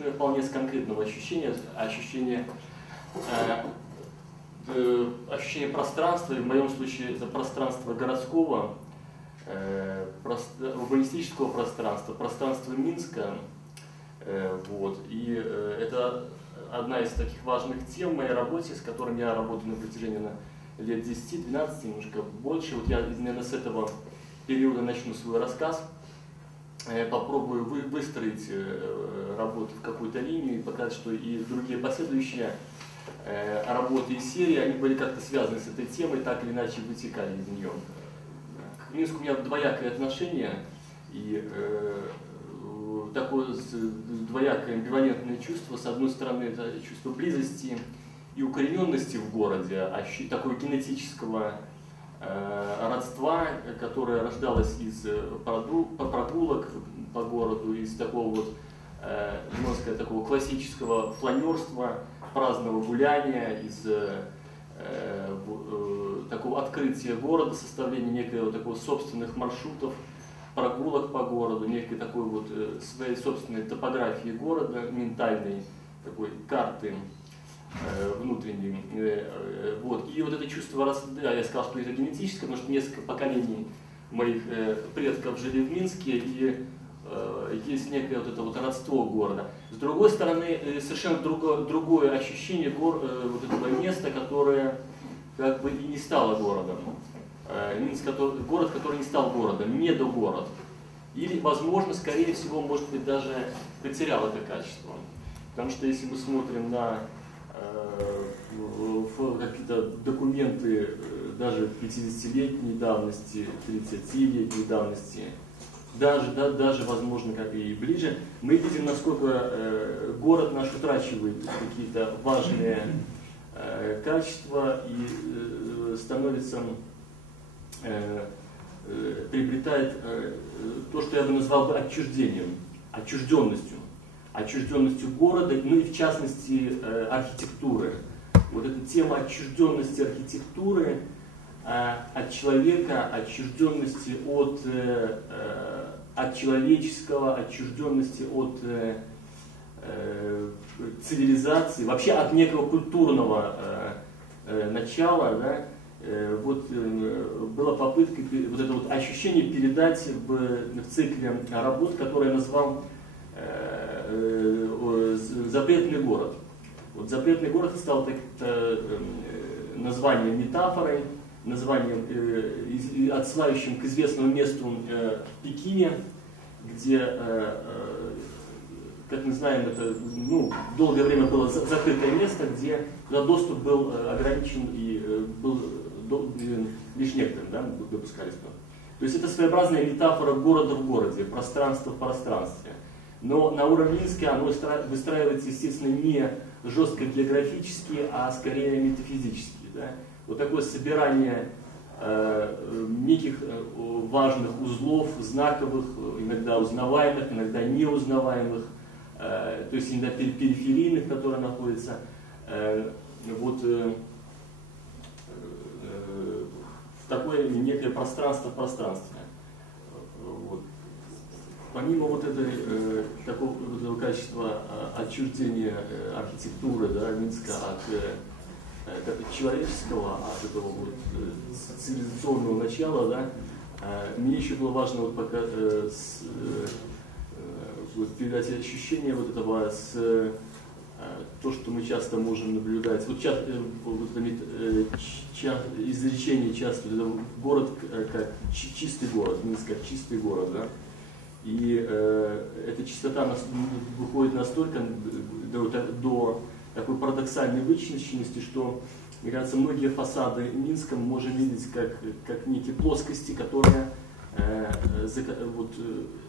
начну я вполне с конкретного ощущения, ощущение пространства, и в моем случае это пространство городского, урбанистического пространства, пространство Минска. Вот. И это одна из таких важных тем в моей работе, с которым я работаю на протяжении лет 10-12, немножко больше. Вот я, наверное, с этого периода начну свой рассказ. Попробую выстроить работу в какую-то линию и показать, что и другие последующие работы и серии, они были как-то связаны с этой темой, так или иначе вытекали из нее. К Минску у меня двоякое отношение и такое двоякое амбивалентное чувство. С одной стороны, это чувство близости и укорененности в городе, такого генетического родства, которое рождалось из прогулок по городу, из такого вот, немножко такого классического фланерства, праздного гуляния, из такого открытия города, составления некого такого собственных маршрутов, прогулок по городу, некой такой вот своей собственной топографии города, ментальной такой карты внутренней. Вот. И вот это чувство, да, я сказал, что это генетическое, потому что несколько поколений моих предков жили в Минске, и есть некое вот это вот родство города. С другой стороны, совершенно другое ощущение вот этого места, которое как бы и не стало городом. Минск, город, который не стал городом, недогород. Или, возможно, скорее всего, может быть, даже потерял это качество. Потому что если мы смотрим на какие-то документы даже 50-летней давности, 30-летней давности, даже, возможно, как и ближе, мы видим, насколько город наш утрачивает какие-то важные качества и становится, приобретает то, что я бы назвал отчуждением, отчужденностью города, ну и в частности архитектуры. Вот эта тема отчужденности архитектуры от человека, отчужденности от человеческого, отчужденности от цивилизации, вообще от некого культурного начала, да, вот была попытка вот это вот ощущение передать в цикле работ, который я назвал «Запретный город». Вот «Запретный город» стал названием метафорой, названием, отсылающим к известному месту в Пекине, где, как мы знаем, это долгое время было закрытое место, где туда доступ был ограничен и был лишь некоторым, да, допускались туда. То есть это своеобразная метафора города в городе, пространство в пространстве. Но на уровне Минска оно выстраивается, естественно, не жестко географически, а скорее метафизически. Да? Вот такое собирание неких важных узлов, знаковых, иногда узнаваемых, иногда неузнаваемых, то есть иногда периферийных, которые находятся вот, в такое некое пространство в пространстве. Вот. Помимо вот такого качества отчуждения архитектуры, да, Минска от человеческого, от этого вот цивилизационного начала, да, мне еще было важно вот пока передать ощущение вот этого то, что мы часто можем наблюдать. Вот изречение часто, город как чистый город, Минск как чистый город, да. И эта чистота выходит настолько до такой парадоксальной вычищенности, что, мне кажется, многие фасады Минска мы можем видеть как некие плоскости, которые,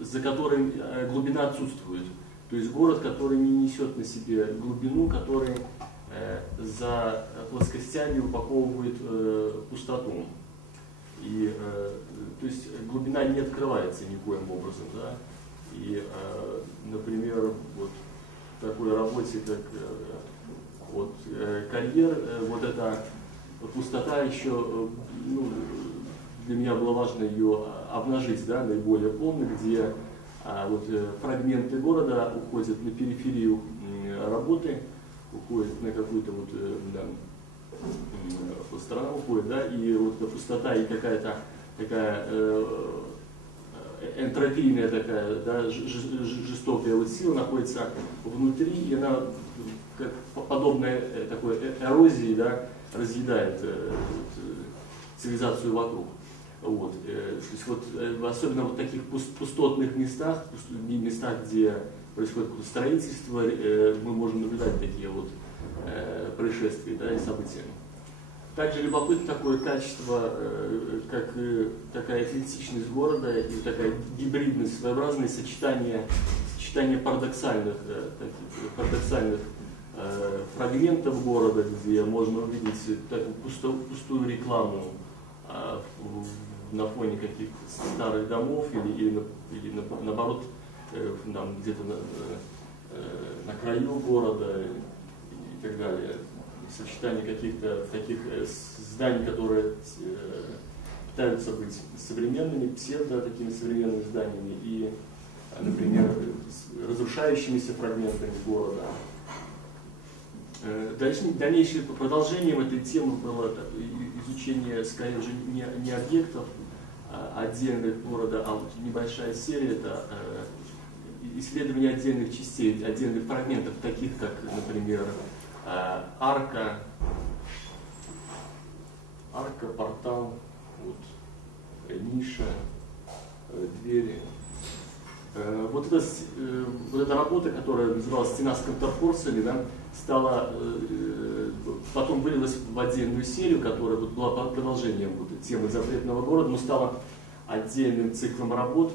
за которыми глубина отсутствует. То есть город, который не несет на себе глубину, который за плоскостями упаковывает пустоту. И, то есть глубина не открывается никоим образом. Да? И, например, вот в такой работе, как вот, карьер, вот эта пустота еще, для меня было важно ее обнажить, да, наиболее полно, где А вот фрагменты города уходят на периферию работы, уходят на какую-то вот сторону уходит, да, и вот эта пустота и какая-то такая энтропийная такая, да, жестокая вот сила находится внутри, и она как подобная такой эрозии, да, разъедает цивилизацию вокруг. Вот. То есть вот, особенно в таких пустотных местах, где происходит строительство, мы можем наблюдать такие вот происшествия, да, и события. Также любопытно такое качество, как такая эклектичность города и такая гибридность, своеобразное сочетание парадоксальных фрагментов города, где можно увидеть пустую рекламу на фоне каких-то старых домов или наоборот где-то на краю города и так далее. Сочетание каких-то таких зданий, которые пытаются быть современными, такими современными зданиями и, например, разрушающимися фрагментами города. Дальнейшим продолжением этой темы было изучение, скорее уже не объектов отдельных города, а вот небольшая серия, это исследование отдельных частей, отдельных фрагментов, таких как, например, арка, портал, вот, ниша, двери. Вот эта работа, которая называлась «Стена с контрфорсами», да, потом вылилась в отдельную серию, которая вот была продолжением темы запретного города, но стала отдельным циклом работ.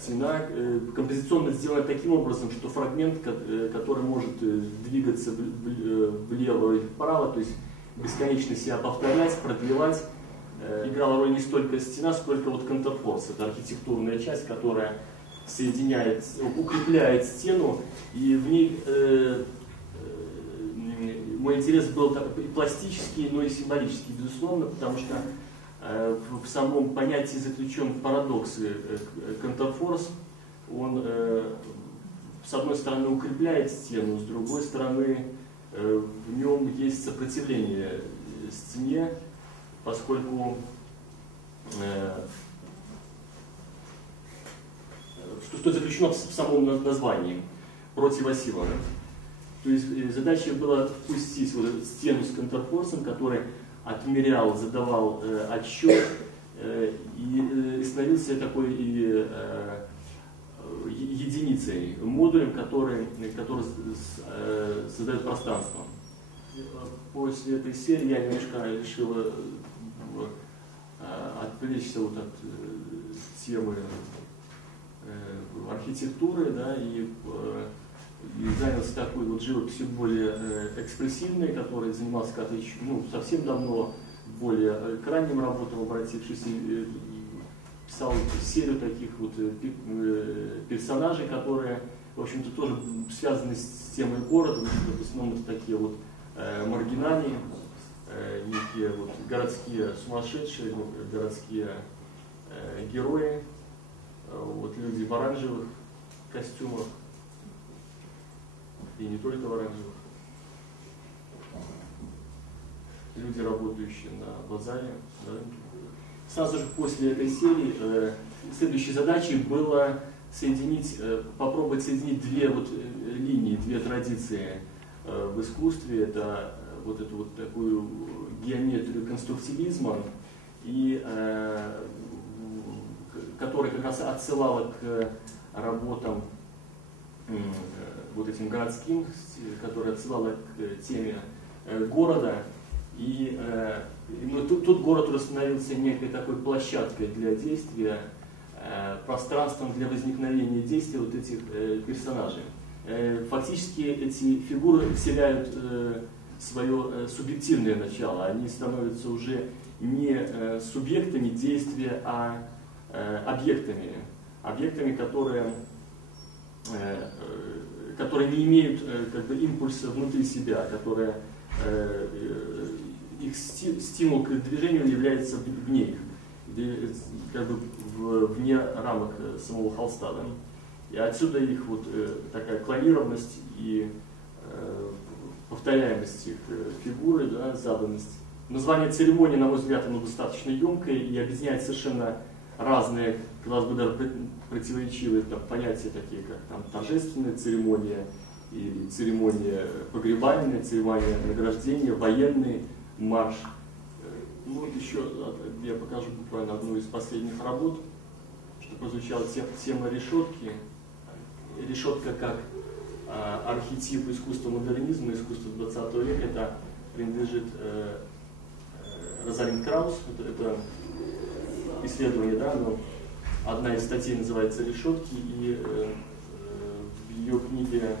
Стена композиционно сделана таким образом, что фрагмент, который может двигаться влево и вправо, то есть бесконечно себя повторять, продлевать, играла роль не столько стена, сколько вот контрфорс. Это архитектурная часть, которая соединяет, укрепляет стену, и в ней мой интерес был и пластический, но и символический, безусловно, потому что в самом понятии заключен парадокс. Контрфорс, он с одной стороны укрепляет стену, с другой стороны в нем есть сопротивление стене, поскольку что заключено в самом названии противосила. То есть задача была впустить вот эту стену с контрфорсом, который отмерял, задавал отсчет и становился такой единицей, модулем, который создает пространство. После этой серии я немножко решил отвлечься вот от темы архитектуры, да, и занялся такой вот живописью более экспрессивной, которой занимался когда-то еще, совсем давно, более к ранним работам обратившись, и писал серию таких вот персонажей, которые, в общем-то, тоже связаны с темой города, в основном это такие вот маргинальные, некие вот городские сумасшедшие, городские герои, вот люди в оранжевых костюмах, и не только в оранжевых. Люди, работающие на базаре. Да. Сразу же после этой серии следующей задачей было попробовать соединить две вот линии, две традиции в искусстве. Это вот эту вот такую геометрию конструктивизма, и которая как раз отсылала к работам вот этим городским, которая отсылала к теме города. И тут город уже становился некой такой площадкой для действия, пространством для возникновения действия вот этих персонажей. Фактически эти фигуры вселяют свое субъективное начало, они становятся уже не субъектами действия, а объектами, которые не имеют как бы импульса внутри себя, которые их стимул к движению является вне их, как бы вне рамок самого холста. Да? И отсюда их вот такая клонированность и повторяемость их фигуры, да, заданность. Название церемонии, на мой взгляд, оно достаточно емкое и объединяет совершенно разные, казалось бы, даже противоречивые там понятия, такие как там торжественная церемония, или церемония погребальная, церемония награждения, военный марш. Ну вот еще я покажу буквально одну из последних работ, что прозвучала тема решетки. Решетка как архетип искусства модернизма, искусства 20 века, это принадлежит Розалинд Краус, это исследование, да, но одна из статей называется «Решетки», и в ее книге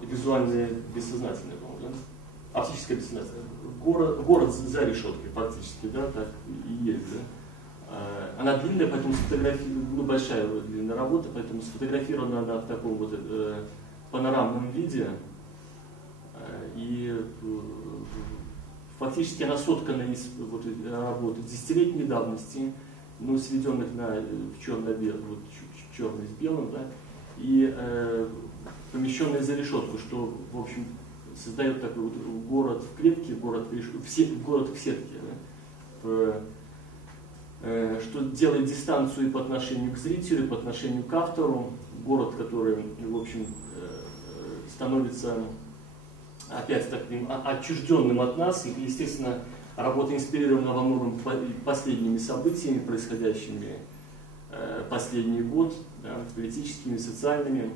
«Визуальное бессознательное», по-моему, да? Оптическое бессознательное. Город за решеткой, фактически, да, так и есть, да. Она длинная, поэтому большая длинная работа, поэтому сфотографирована она в таком вот панорамном виде. И фактически она соткана из вот работ десятилетней давности, но сведенных в черно-белый, вот, черный с белым, да, и помещенная за решетку, что, в общем, создает такой вот город в клетке, город в сетке, да, что делает дистанцию по отношению к зрителю, по отношению к автору, город, который, в общем, становится опять таким отчужденным от нас, и, естественно, работа инспирирована во многом последними событиями, происходящими последний год, да, политическими, социальными,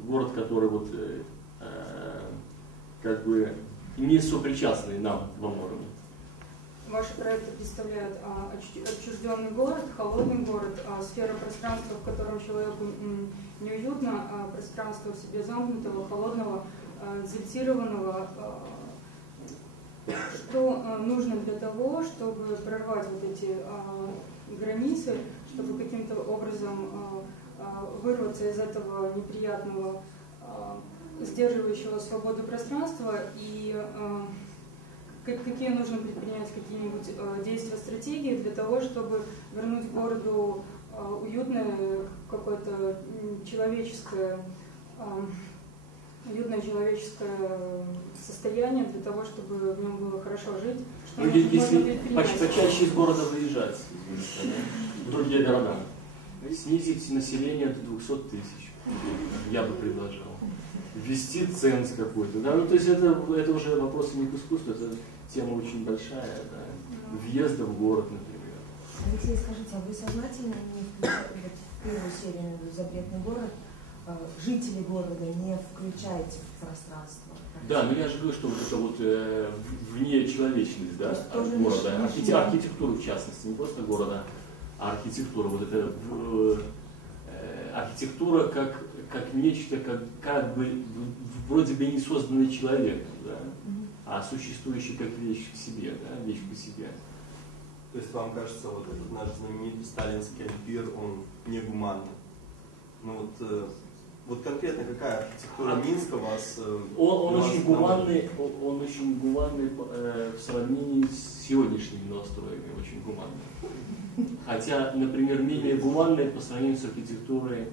город, который вот как бы не сопричастный нам во многом. Ваши проекты представляют отчужденный город, холодный город, сфера пространства, в котором человеку неуютно, пространство в себе замкнутого, холодного, изолированного. Что нужно для того, чтобы прорвать вот эти границы, чтобы каким-то образом вырваться из этого неприятного, сдерживающего свободу пространства, и какие нужно предпринять какие-нибудь действия, стратегии для того, чтобы вернуть городу уютное какое-то человеческое, уютное человеческое состояние для того, чтобы в нем было хорошо жить. Что ну, если почаще из города выезжать в другие города, снизить население до 200 тысяч, я бы предложил. Ввести ценз какой-то, да, ну то есть это уже вопросы не к искусству, это тема очень большая, да, въезда в город, например. Алексей, скажите, а вы сознательно не включаете в первую серию «Запретный город», жители города не включаете в пространство? Да, но я же говорю, что вот это вот внечеловечность, да, города, архитектура в частности, не просто города, а архитектура, вот это архитектура как нечто, как бы вроде бы не созданное человеком, да, а существующее как вещь в себе, да, вещь по себе. То есть вам кажется, вот этот наш знаменитый сталинский ампир, он негуманный? Ну вот конкретно какая архитектура Минска вас... Он очень гуманный в сравнении с сегодняшними новостроями, очень гуманный. Хотя, например, менее гуманный по сравнению с архитектурой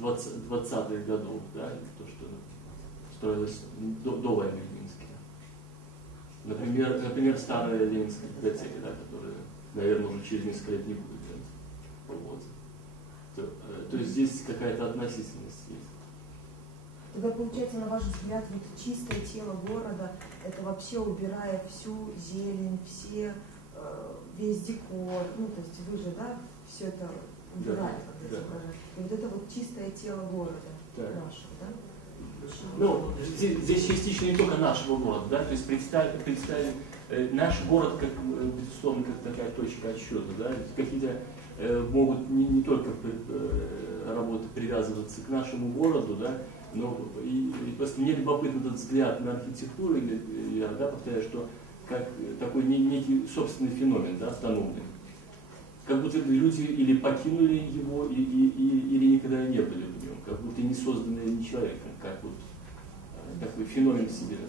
20-х годов, да, то, что строилось до войны в Минске. Например, старая Ленинская библиотека, да, которая, наверное, уже через несколько лет не будет. Вот. То есть здесь какая-то относительность есть. Тогда получается, на ваш взгляд, вот чистое тело города, это вообще убирая всю зелень, весь декор, ну то есть вы же, да, все это убирали, когда изображали. И вот это вот чистое тело города нашего, да? Ну, здесь частично не только нашего города, да, то есть представим наш город как, безусловно, как такая точка отсчета, да, какие-то могут не только работы привязываться к нашему городу, да, но и просто мне любопытен этот взгляд на архитектуру, я повторяю, что как такой некий собственный феномен, да, автономный. Как будто люди или покинули его, или никогда не были в нем, как будто не созданные не человеком, как вот такой феномен в себе. Да.